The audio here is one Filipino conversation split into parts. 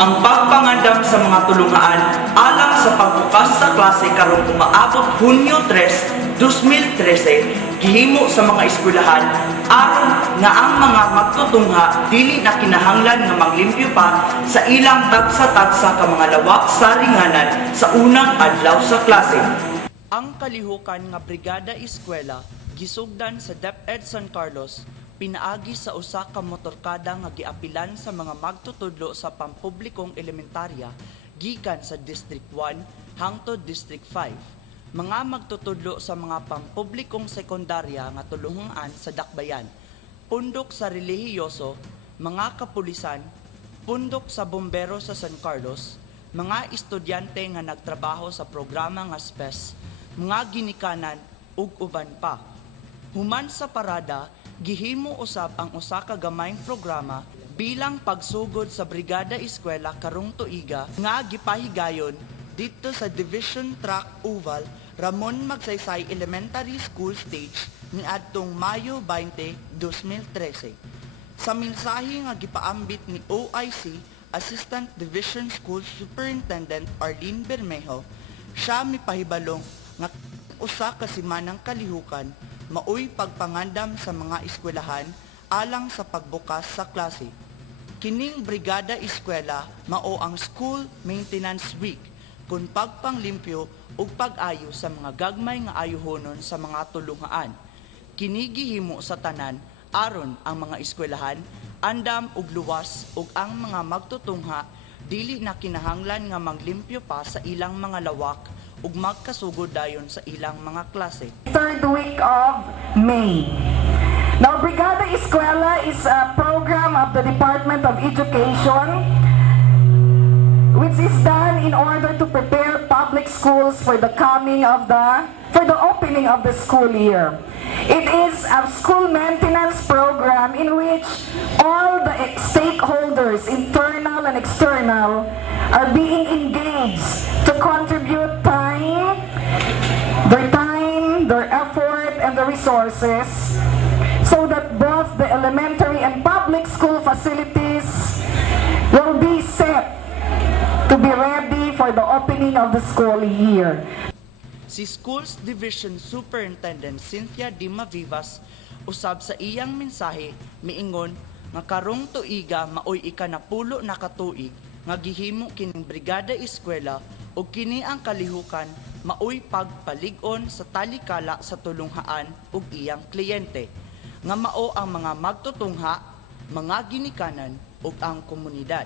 Ang pagpangandam sa mga tulungaan alang sa pagbukas sa klase karong umaabot Hunyo 3, 2013 gihimo sa mga eskwelahan aron nga ang mga magtutungha dili na kinahanglan nga maglimpyo pa sa ilang tagsa-tagsa ka mga lawak sa ringanan sa unang adlaw sa klase. Ang kalihukan nga Brigada Eskwela gisugdan sa DepEd San Carlos pinaagi sa usa ka motorkada nga giapilan sa mga magtutudlo sa pampublikong elementarya gikan sa District 1 hangtod District 5. Mga magtutudlo sa mga pampublikong sekundarya nga tulungan sa dakbayan, pundok sa relihiyoso, mga kapulisan, pundok sa bombero sa San Carlos, mga estudyante nga nagtrabaho sa programa nga SPES, mga ginikanan ug uban pa. Human sa parada, gihimo usab ang usa ka gamayng programa bilang pagsugod sa Brigada Eskwela karong tuiga nga gipahigayon dito sa Division Track Oval Ramon Magsaysay Elementary School Stage niadtong Mayo 20, 2013. Sa mensahe nga gipaambit ni OIC Assistant Division School Superintendent Arlene Bermejo, siya mipahibalong nga usa ka simanang kalihukan maoy pagpangandam sa mga eskwelahan alang sa pagbukas sa klase. Kining Brigada Eskwela mao ang School Maintenance Week kung pagpanglimpyo ug pag-ayo sa mga gagmay nga ayohonon sa mga tulungaan. Kini gihimo sa tanan aron ang mga eskwelahan andam ug luwas ug ang mga magtutungha dili na kinahanglan nga maglimpyo pa sa ilang mga lawak ug magkasugod dayon sa ilang mga klase. Third week of May. Now, Brigada Eskwela is a program of the Department of Education which is done in order to prepare public schools for the opening of the school year. It is a school maintenance program in which all the stakeholders, internal and external, are being engaged to contribute their effort, and the resources so that both the elementary and public school facilities will be set to be ready for the opening of the school year. Si Schools Division Superintendent Cynthia Dima Vivas usab sa iyang mensahe miingon nga karong tuiga maoy ikanapulo na katuig nga gihimo kining Brigada Eskwela ug kini ang kalihukan maoy pagpalig-on sa talikala sa tulunghaan ug iyang kliyente nga mao ang mga magtutungha, mga ginikanan ug ang komunidad.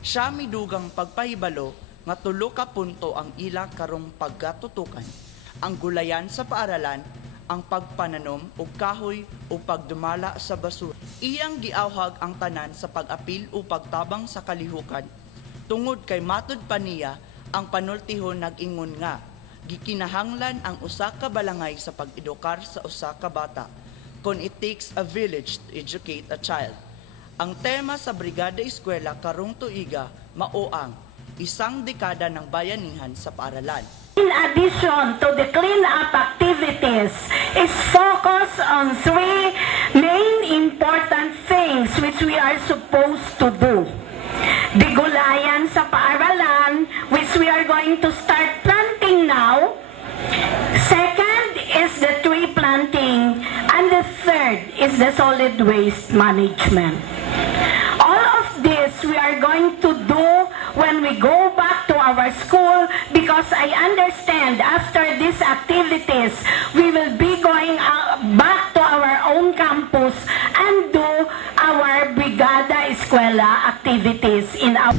Siya midugang pagpahibalo nga tulo ka punto ang ilang karong pagkatutukan: ang gulayan sa paaralan, ang pagpananom og kahoy o pagdumala sa basura. Iyang giawhag ang tanan sa pag-apil o pagtabang sa kalihukan tungod kay matud pa niya ang panultihon nag-ingon nga gikinahanglan ang usa ka balangay sa pag-edukar sa usa ka bata kung it takes a village to educate a child. Ang tema sa Brigada Eskwela karong tuiga mao ang isang dekada ng bayanihan sa paaralan. In addition to the clean-up activities, is focused on three main important things which we are supposed to do. The gulayan sa paaralan, which we are going to start planting now. Second is the tree planting. And the third is the solid waste management. All of this we are going to do when we go back to our school, because I understand after these activities, we will be going back to our own campus and do our Brigada Eskwela activities in our